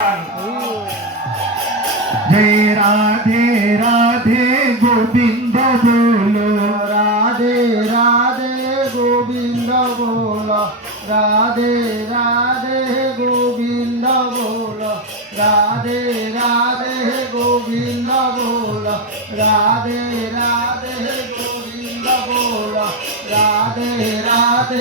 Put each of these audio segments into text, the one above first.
जय राधे राधे गोविंद बोलो, राधे राधे गोविंद बोलो, राधे राधे गोविंद बोलो, राधे राधे गोविंद बोलो, राधे राधे गोविंद बोलो, राधे राधे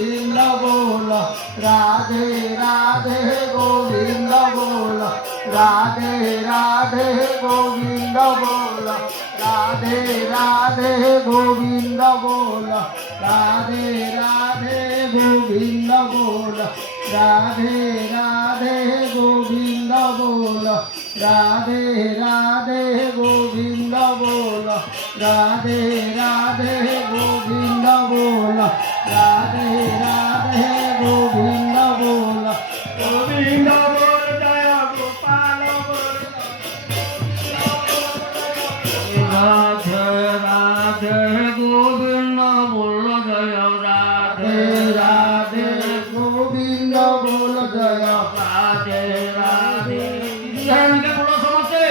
गोविंद बोलो, राधे राधे गोविंद बोलो, राधे राधे गोविंद बोलो, राधे राधे गोविंद बोलो, राधे राधे गोविंद बोलो, राधे राधे गोविंद बोलो, राधे राधे गोविंद बोलो, राधे राधे गोविंद बोलो, राधे राधे गोविंद बोलो, गोविंद बोल जय गोपाल बोल राधे राधे गोविंद बोल जय राधे राधे गोविंद बोल जय राधे राधे इनके बोलो समझते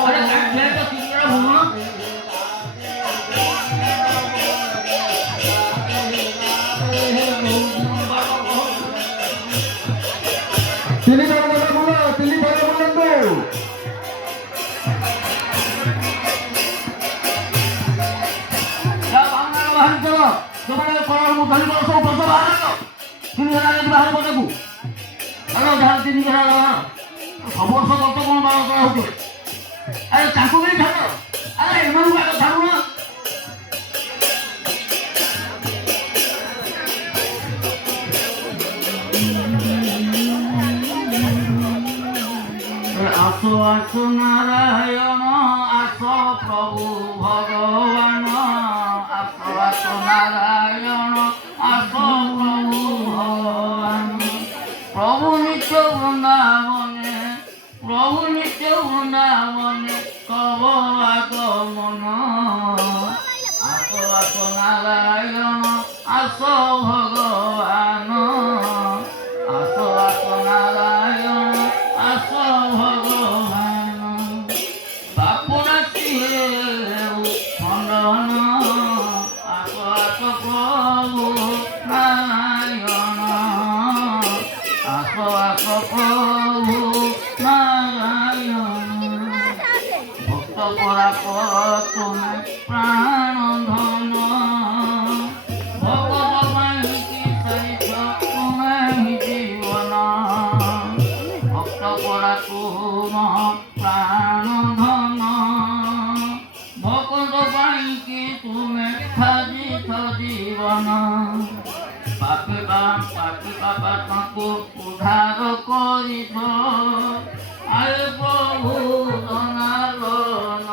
अरे मैं तो कितना बोलूं তিনি বলে বলো তিনি বলে বলেন তো যা বাংলা বাহার চলো তোমাদের করার মতো ধরি করো সব কথা বাহার করো তুমি আগে বাহার করে দেবো আরে ধার তিনি করা খবর সব কত কোন বাহার করা হতো আরে চাকু করে থাকো আরে এমন ভাবে থাকো না আসো আসো নারায়ণ আসো প্রভু ভগবান আসো আসো নারায়ণ আসো প্রভু ভগবান প্রভু নিত্য বৃন্দাবনে প্রভু নিত্য বৃন্দাবনে কব আগমন আসো আসো নারায়ণ আসো ভগবান আসো আসো নারায়ণ আসো ভগবান বাপুরাতি খণ্ডন আসো আসো প্রভু নারায়ণ আসো আসো প্রভু নারায়ণ ভক্ত করা কর তুমি প্রাণ ধন ভগত পাইকি চাইছ তুমি জীবন ভক্ত করা তুম প্রাণ ধন ভগত পাইকি তুমি সাজিছ জীবন পাপি পাপা তাଙ୍କୁ উদ্ধার করিছ আরে প্রভু জনার্দন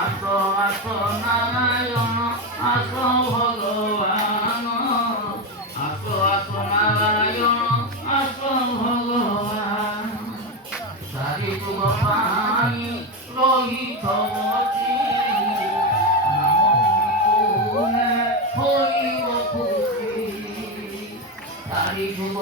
আস আস নারায়ণ আস ভগবান আস আস নারায়ণ আস ভগবান সারি যুগ পাই রহিত মতি নাম তুমে হইব খুশি সারি যুগ